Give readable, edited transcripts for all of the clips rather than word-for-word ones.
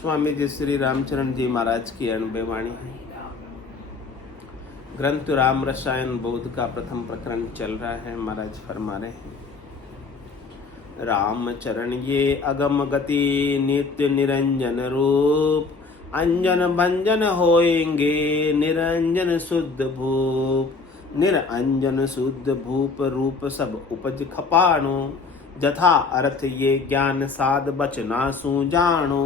स्वामी जी श्री रामचरण जी महाराज की अनुभव वाणी है। ग्रंथ राम रसायन बौद्ध का प्रथम प्रकरण चल रहा है। महाराज फरमा रहे हैं, राम चरण ये अगम गति नित्य निरंजन रूप, अंजन भंजन होएंगे निरंजन शुद्ध भूप, निरंजन शुद्ध भूप रूप सब उपज खपाणो, जथा अर्थ ये ज्ञान साध बचना सू जानो,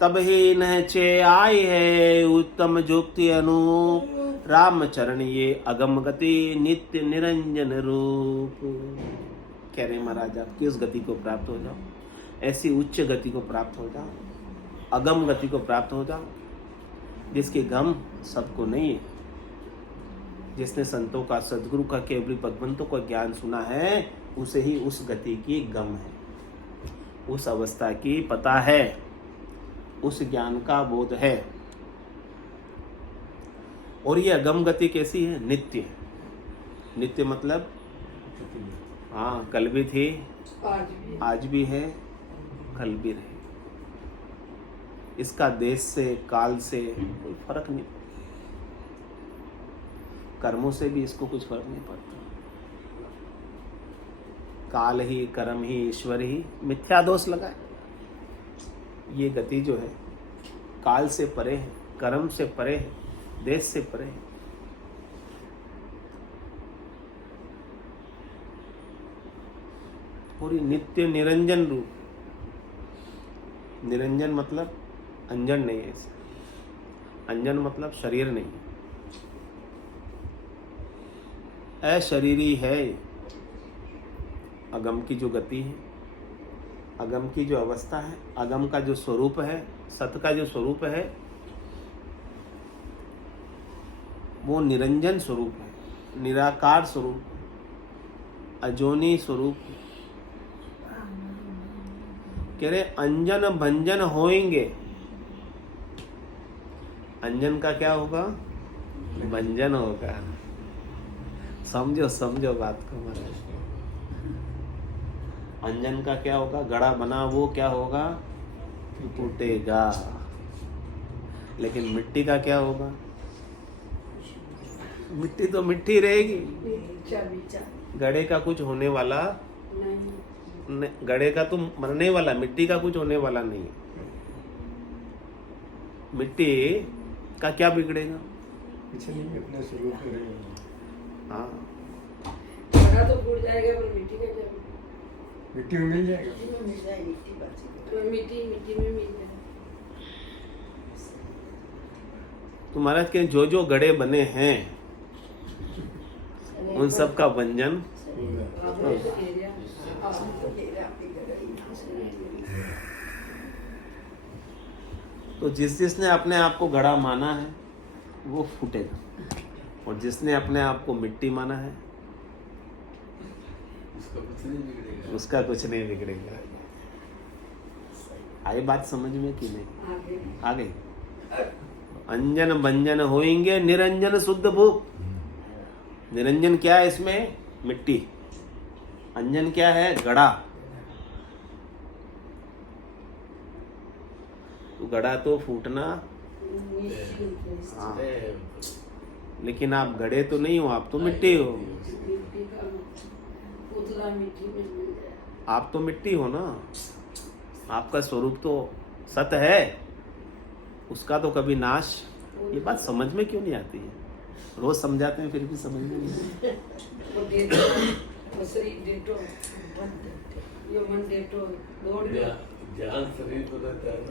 तब ही न चे आई है उत्तम जुक्ति अनूप, राम चरण ये अगम गति नित्य निरंजन रूप। कह रहे महाराज, आप किस गति को प्राप्त हो जाओ, ऐसी उच्च गति को प्राप्त हो जाओ, अगम गति को प्राप्त हो जाओ, जिसके गम सबको नहीं है। जिसने संतों का, सदगुरु का, केवली भगवंतों का ज्ञान सुना है, उसे ही उस गति की गम है, उस अवस्था की पता है, उस ज्ञान का बोध है। और ये अगम गति कैसी है? नित्य। नित्य मतलब हाँ, कल भी थी, आज भी है, कल भी रहे। इसका देश से, काल से कोई फर्क नहीं, कर्मों से भी इसको कुछ फर्क नहीं पड़ता। काल ही, कर्म ही, ईश्वर ही, मिथ्या दोष लगाए। ये गति जो है काल से परे है, कर्म से परे है, देश से परे है। और ये नित्य निरंजन रूप। निरंजन मतलब अंजन नहीं है इसका। अंजन मतलब शरीर नहीं है, अशरीरी है। अगम की जो गति है, अगम की जो अवस्था है, अगम का जो स्वरूप है, सत का जो स्वरूप है, वो निरंजन स्वरूप है, निराकार स्वरूप, अजोनी स्वरूप। कह रहे अंजन भंजन होएंगे। अंजन का क्या होगा? भंजन होगा। समझो समझो बात को महाराज। अंजन का क्या होगा? घड़ा बना वो क्या होगा? टूटेगा। लेकिन मिट्टी का क्या होगा? मिट्टी तो मिट्टी रहेगी। घड़े का कुछ होने वाला नहीं, घड़े का तो मरने वाला, मिट्टी का कुछ होने वाला नहीं। मिट्टी का क्या बिगड़ेगा? अपने स्वरूप में रहेगा। हाँ, घड़ा तो फूट जाएगा, पर मिट्टी का क्या? मिट्टी में मिल जाएगा। मिट्टी में मिल जाएगा। तो महाराज के जो घड़े बने हैं उन सब का भंजन तो जिसने अपने आप को घड़ा माना है वो फूटेगा, और जिसने अपने आप को मिट्टी माना है उसका कुछ नहीं बिगड़ेगा। आई बात समझ में कि नहीं? आ गई। अंजन भंजन होएंगे निरंजन शुद्ध भूप। निरंजन क्या है इसमें? मिट्टी। अंजन क्या है? घड़ा। तो घड़ा तो फूटना, हाँ, लेकिन आप घड़े तो नहीं हो, आप तो मिट्टी हो। आप तो मिट्टी हो ना। आपका स्वरूप तो सत है, उसका तो कभी नाश। ये बात समझ में क्यों नहीं आती है? रोज समझाते हैं फिर भी समझ में नहीं आती।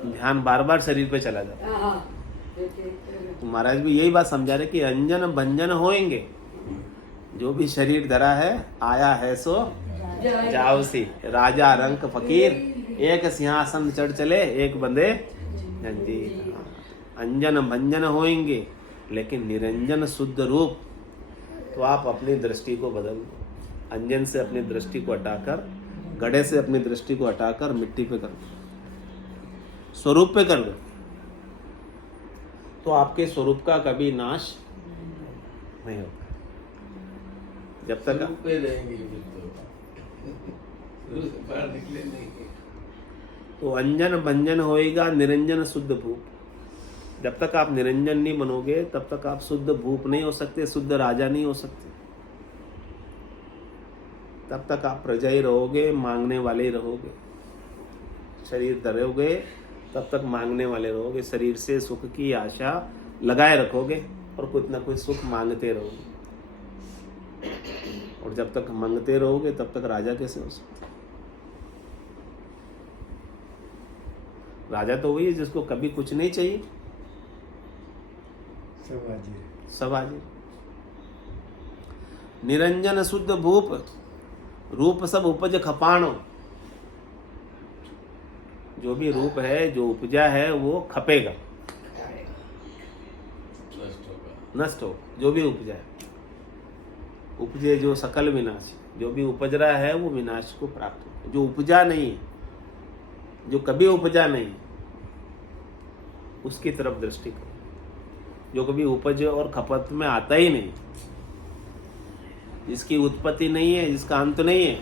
ध्यान बार बार शरीर पे चला जाता है। तो महाराज भी यही बात समझा रहे कि अंजन भंजन होएंगे। जो भी शरीर धरा है, आया है सो जाओ सी। राजा रंक फकीर, एक सिंहासन चढ़ चले, एक बंदे जंजी। अंजन भंजन होएंगे, लेकिन निरंजन शुद्ध रूप। तो आप अपनी दृष्टि को बदल दो। अंजन से अपनी दृष्टि को हटाकर, घड़े से अपनी दृष्टि को हटाकर मिट्टी पे कर दो, स्वरूप पे कर दो। तो आपके स्वरूप का कभी नाश नहीं होगा। जब तक तो अंजन भंजन होएगा निरंजन शुद्ध भूप। जब तक आप निरंजन नहीं बनोगे तब तक आप शुद्ध भूप नहीं हो सकते, शुद्ध राजा नहीं हो सकते। तब तक आप प्रजा ही रहोगे, मांगने वाले ही रहोगे। शरीर धरोगे तब तक मांगने वाले रहोगे, शरीर से सुख की आशा लगाए रखोगे और कुछ ना कुछ सुख मांगते रहोगे। और जब तक मांगते रहोगे तब तक राजा कैसे हो सकते? राजा तो वही है जिसको कभी कुछ नहीं चाहिए, सब हाजिर। निरंजन शुद्ध भूप, रूप सब उपज खपाणो। जो भी रूप है, जो उपजा है, वो खपेगा, नष्ट हो। जो भी उपजा है, उपजे जो सकल विनाश, जो भी उपज रहा है वो विनाश को प्राप्त हो। जो उपजा नहीं है, जो कभी उपजा नहीं, उसकी तरफ दृष्टि करो। जो कभी उपज और खपत में आता ही नहीं, जिसकी उत्पत्ति नहीं है, जिसका अंत नहीं है,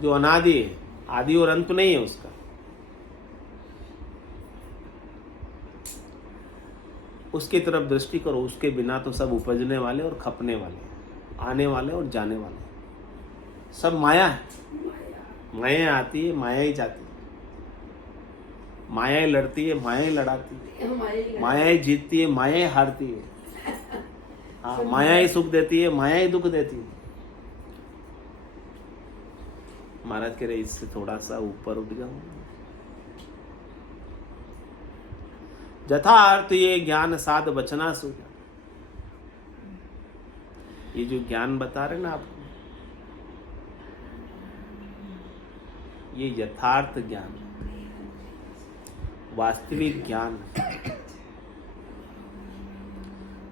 जो अनादि है, आदि और अंत नहीं है उसका, उसकी तरफ दृष्टि करो। उसके बिना तो सब उपजने वाले और खपने वाले, आने वाले और जाने वाले, सब माया है। माया आती है, माया ही जाती है। माया ही लड़ती है, माया ही लड़ाती है। माया ही जीतती है, माया ही हारती है। हाँ, माया ही सुख देती है, माया ही दुख देती है। महाराज कह रहे इससे थोड़ा सा ऊपर उठ जाओ। यथार्थ ये ज्ञान साध बचना सूझा। ये जो ज्ञान बता रहे ना आपको, ये यथार्थ ज्ञान, वास्तविक ज्ञान,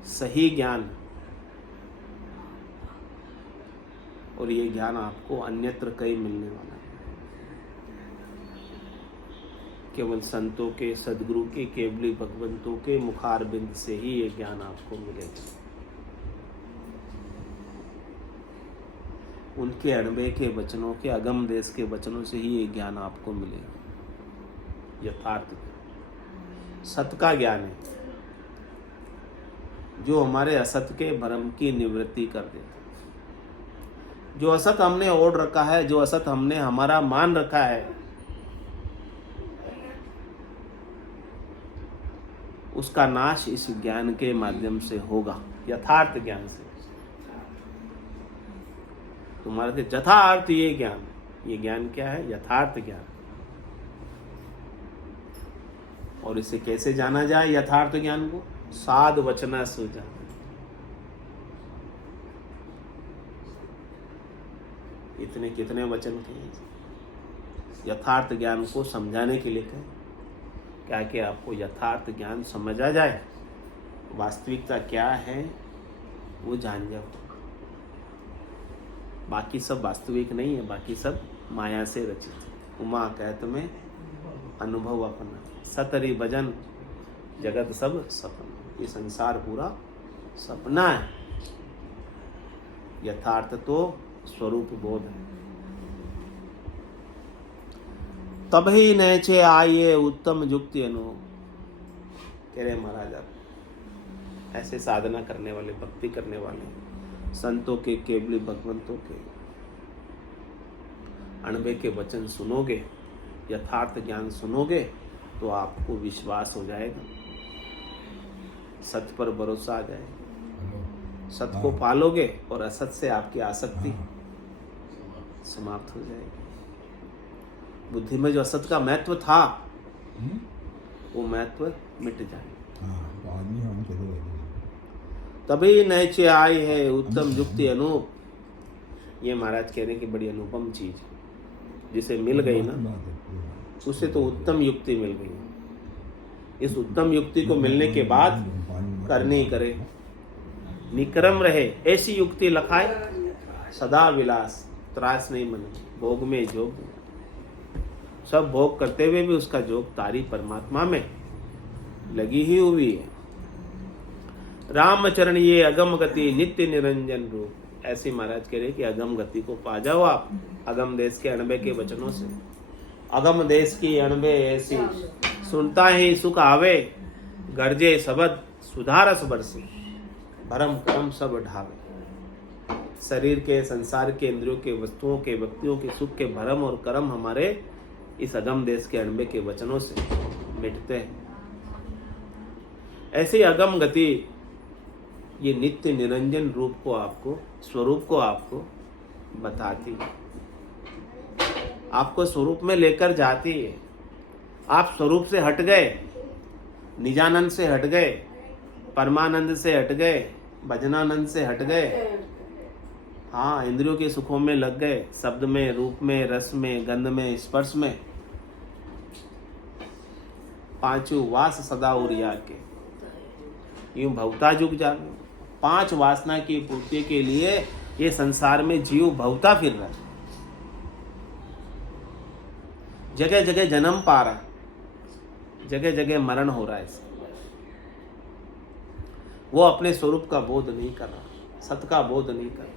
सही ज्ञान। और ये ज्ञान आपको अन्यत्र कहीं मिलने वाला है। केवल संतों के, सदगुरु के, केवली भगवंतों के मुखारबिंद से ही ये ज्ञान आपको मिलेगा। उनके अणबे के वचनों के, अगम देश के वचनों से ही ये ज्ञान आपको मिलेगा। यथार्थ सत्य का ज्ञान है, जो हमारे असत के भ्रम की निवृत्ति कर देता है। जो असत हमने ओढ़ रखा है, जो असत हमने हमारा मान रखा है, उसका नाश इस ज्ञान के माध्यम से होगा, यथार्थ ज्ञान से। तुम्हारे यथार्थ ये ज्ञान, ये ज्ञान क्या है? यथार्थ ज्ञान। और इसे कैसे जाना जाए यथार्थ ज्ञान को? साध वचना सूझा। इतने कितने वचन थे यथार्थ ज्ञान को समझाने के लिए कहें, क्या कि आपको यथार्थ ज्ञान समझ आ जाए, वास्तविकता क्या है वो जान जाओ। बाकी सब वास्तविक नहीं है, बाकी सब माया से रचित। उमा कहत में अनुभव अपना, सतरी भजन जगत सब सपना। ये संसार पूरा सपना है, यथार्थ तो स्वरूप बोध है। तभी नैचे आइए उत्तम युक्ति अनुभव। कह रहे महाराज, आप ऐसे साधना करने वाले, भक्ति करने वाले संतों के, केवली भगवंतों के अणबे के वचन सुनोगे, यथार्थ ज्ञान सुनोगे, तो आपको विश्वास हो जाएगा, सत्य पर भरोसा आ जाएगा, सत्य को पालोगे और असत से आपकी आसक्ति समाप्त हो जाएगी। बुद्धि में जो असत का महत्व था, वो महत्व मिट जाएगा। तभी नैचे आई है उत्तम युक्ति अनूप। ये महाराज कह रहे हैं कि बड़ी अनुपम चीज, जिसे मिल गई ना, उससे तो उत्तम युक्ति मिल गई। इस उत्तम युक्ति को मिलने के बाद करने ही करे, निक्रम रहे ऐसी युक्ति लखाए, सदा विलास त्रास नहीं बने, भोग में जोग। सब भोग करते हुए भी उसका जोग तारी परमात्मा में लगी ही हुई है। रामचरण ये अगम गति नित्य निरंजन रूप। ऐसी महाराज कह रहे कि अगम गति को पा जाओ आप, अगम देश के अणबे के वचनों से। अगम देश की अणबे ऐसी, सुनता ही सुख आवे, गर्जे शब्द सुधारस बरसी, भरम करम सब ढावे। शरीर के, संसार के, इंद्रियों के, वस्तुओं के, व्यक्तियों के सुख के भरम और कर्म हमारे इस अगम देश के अणबे के वचनों से मिटते हैं। ऐसी अगम गति ये नित्य निरंजन रूप को आपको, स्वरूप को आपको बताती है, आपको स्वरूप में लेकर जाती है। आप स्वरूप से हट गए, निजानंद से हट गए, परमानंद से हट गए, भजनानंद से हट गए। हाँ, इंद्रियों के सुखों में लग गए, शब्द में, रूप में, रस में, गंध में, स्पर्श में, पांचों वास सदा उरिया के, यूं भवता जुग जागे। 5 वासना की पूर्ति के लिए ये संसार में जीव भवता फिर रहा है, जगह जगह जन्म पा रहा है, जगह जगह मरण हो रहा है। वो अपने स्वरूप का बोध नहीं कर रहा, सत का बोध नहीं कर रहा।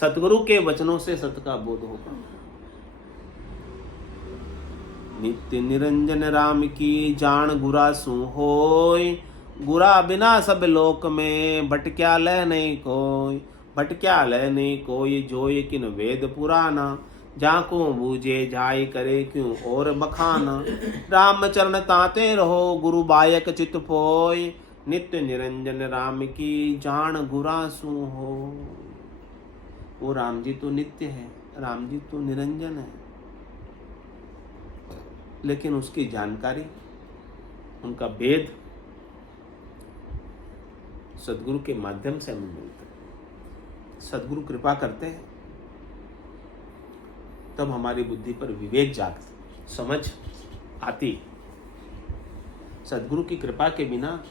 सतगुरु के वचनों से सत का बोध होगा। नित्य निरंजन राम की जान गुरा सु होय, गुरा बिना सब लोक में भटक्या लय नहीं कोई, भटक्या लय नहीं कोई, जोय किन वेद पुराना, जाको बूझे जाय करे क्यों और बखाना। राम चरण ताते रहो गुरु बायक चित पोय, नित्य निरंजन राम की जान गुरा सु हो। वो राम जी तो नित्य है, राम जी तो निरंजन है, लेकिन उसकी जानकारी, उनका भेद सदगुरु के माध्यम से हमें मिलता है। सदगुरु कृपा करते हैं तब हमारी बुद्धि पर विवेक जागती, समझ आती। सदगुरु की कृपा के बिना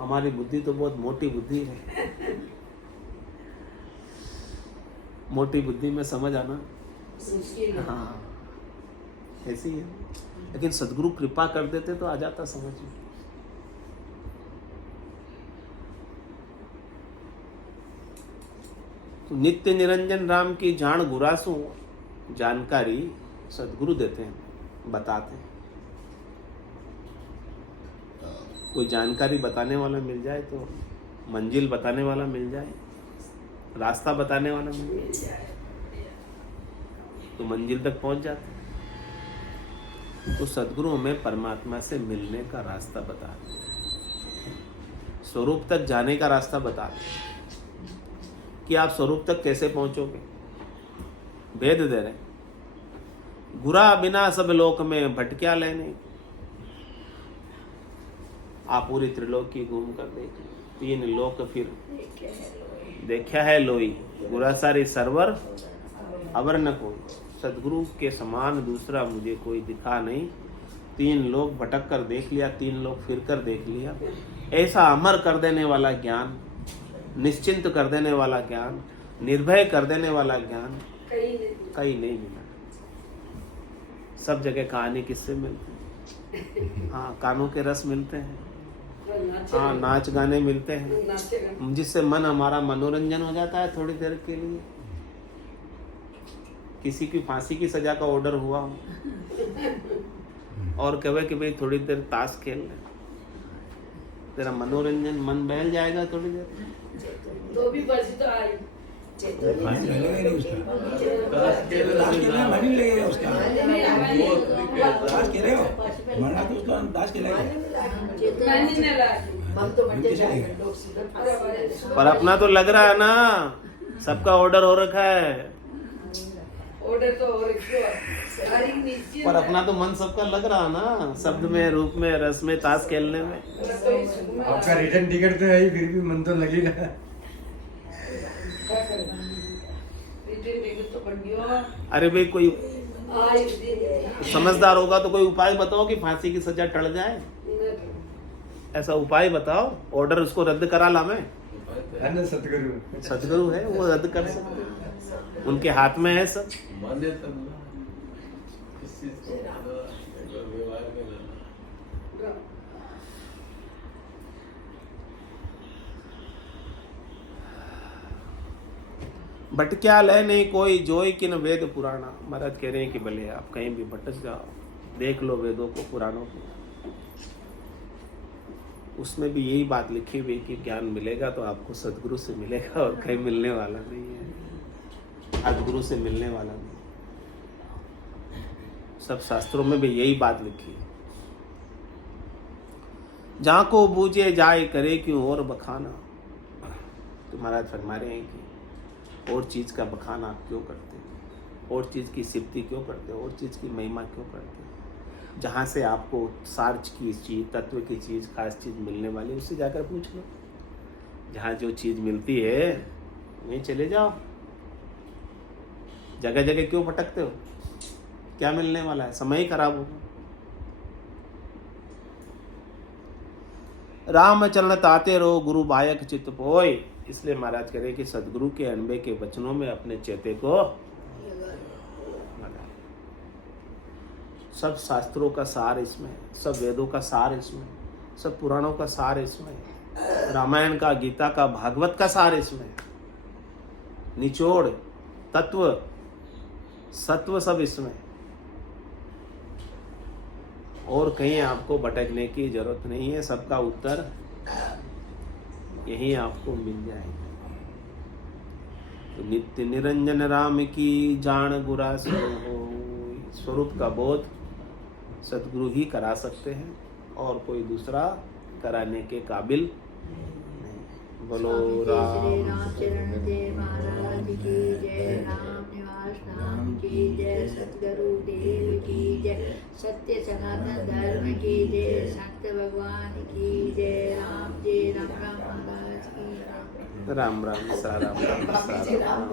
हमारी बुद्धि तो बहुत मोटी बुद्धि है। मोटी बुद्धि में समझ आना, हाँ ऐसी है। लेकिन सदगुरु कृपा कर देते तो आ जाता समझ में। तो नित्य निरंजन राम की जान गुरासु, जानकारी सदगुरु देते हैं, बताते हैं। कोई जानकारी बताने वाला मिल जाए तो, मंजिल बताने वाला मिल जाए, रास्ता बताने वाला मिल जाए तो मंजिल तक पहुंच जाते। तो सदगुरु हमें परमात्मा से मिलने का रास्ता बता दे, स्वरूप तक जाने का रास्ता बता दे कि आप स्वरूप तक कैसे पहुंचोगे। भेद दे रहे, गुरा बिना सब लोक में भटक्या लेने। आप पूरी त्रिलोकी घूम कर देख, 3 लोक फिर देखा है लोई, गुरा सारी सरवर अवर न कोई। सदगुरु के समान दूसरा मुझे कोई दिखा नहीं। 3 लोग भटक कर देख लिया, 3 लोग फिर कर देख लिया। ऐसा अमर कर देने वाला ज्ञान, निश्चिंत कर देने वाला ज्ञान, निर्भय कर देने वाला ज्ञान कहीं नहीं मिला। सब जगह कहानी किससे मिलती है? हाँ, कानों के रस मिलते हैं, हाँ नाच गाने मिलते हैं, जिससे मन हमारा मनोरंजन हो जाता है थोड़ी देर के लिए। किसी की फांसी की सजा का ऑर्डर हुआ हो और कहे कि भाई थोड़ी देर ताश खेल ले, तेरा मनोरंजन, मन बहल जाएगा थोड़ी देर। तो भी बची तो आई पर अपना तो लग रहा है ना, सबका ऑर्डर हो रखा है, ऑर्डर तो हो रखा पर अपना तो मन सबका लग रहा है ना, शब्द में, रूप में, रस में, ताश खेलने में। आपका रिटर्न टिकट तो है, फिर भी मन तो लगी ना। अरे भाई कोई समझदार होगा तो कोई उपाय बताओ कि फांसी की सजा टल जाए। ऐसा उपाय बताओ, ऑर्डर उसको रद्द करा ला। मैं सतगुरु है, वो रद्द कर सकते, उनके हाथ में है सब। भटक्याल है नहीं कोई जोई किन वेद पुराना। महाराज कह रहे हैं कि भले आप कहीं भी भटक जाओ, देख लो वेदों को, पुराणों को, उसमें भी यही बात लिखी हुई कि ज्ञान मिलेगा तो आपको सदगुरु से मिलेगा और कहीं मिलने वाला नहीं है, सदगुरु से मिलने वाला नहीं। सब शास्त्रों में भी यही बात लिखी है। जहाँ को बूझे जाए करे क्यों और बखाना। तो महाराज फरमा रहे हैं कि और चीज़ का बखाना आप क्यों करते हो, और चीज़ की सिफती क्यों करते हो, और चीज़ की महिमा क्यों करते हो। जहाँ से आपको सार की चीज़, तत्व की चीज़, खास चीज़ मिलने वाली, उससे जाकर पूछ लो। जहाँ जो चीज़ मिलती है वहीं चले जाओ। जगह जगह क्यों भटकते हो, क्या मिलने वाला है, समय ही खराब होगा। राम चरण ताते रहो गुरु बायक चित्त पोय। इसलिए महाराज कह रहे कि सदगुरु के अनबे के वचनों में अपने चेते को लगा। सब शास्त्रों का सार इसमें है, सब वेदों का सार इसमें है, सब पुराणों का सार इसमें है, रामायण का, गीता का, भागवत का सार इसमें है। निचोड़, तत्व, सत्व सब इसमें है। और कहीं आपको भटकने की जरूरत नहीं है, सबका उत्तर यही आपको मिल जाएगा। तो नित्य निरंजन राम की जान गुरा स्वरूप का बोध सदगुरु ही करा सकते हैं और कोई दूसरा कराने के काबिल नहीं। बोलो राम चरण जय महाराज की जय, राम निवास धाम की जय, सतगुरु देव की जय, सत्य सनातन धर्म की जय, संत भगवान की जय। राम जय राम राम महाराज की राम राम सा राम राम सा राम।